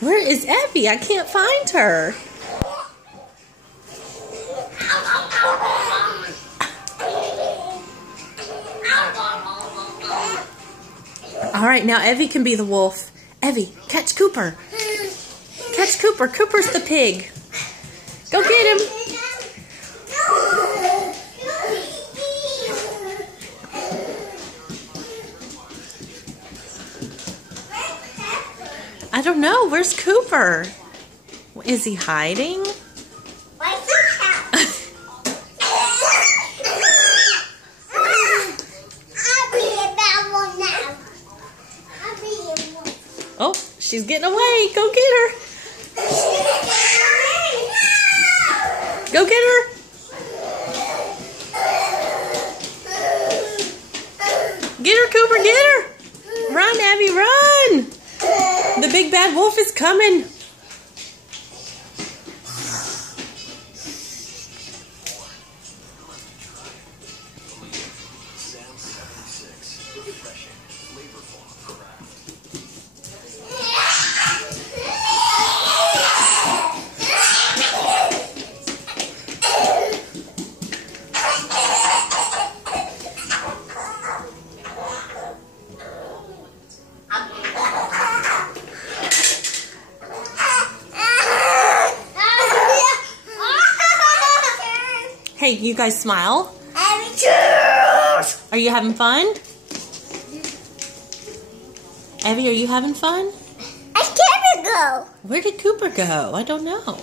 Where is Evie? I can't find her. All right, now Evie can be the wolf. Evie, catch Cooper. Catch Cooper. Cooper's the pig. Go get him. I don't know. Where's Cooper? Is he hiding? Oh, she's getting away. Go get her. Go get her. Get her, Cooper, get her. Run, Abby, run. The big bad wolf is coming. Hey, you guys smile. Are you having fun? Evie, are you having fun? I can't go. Where did Cooper go? I don't know.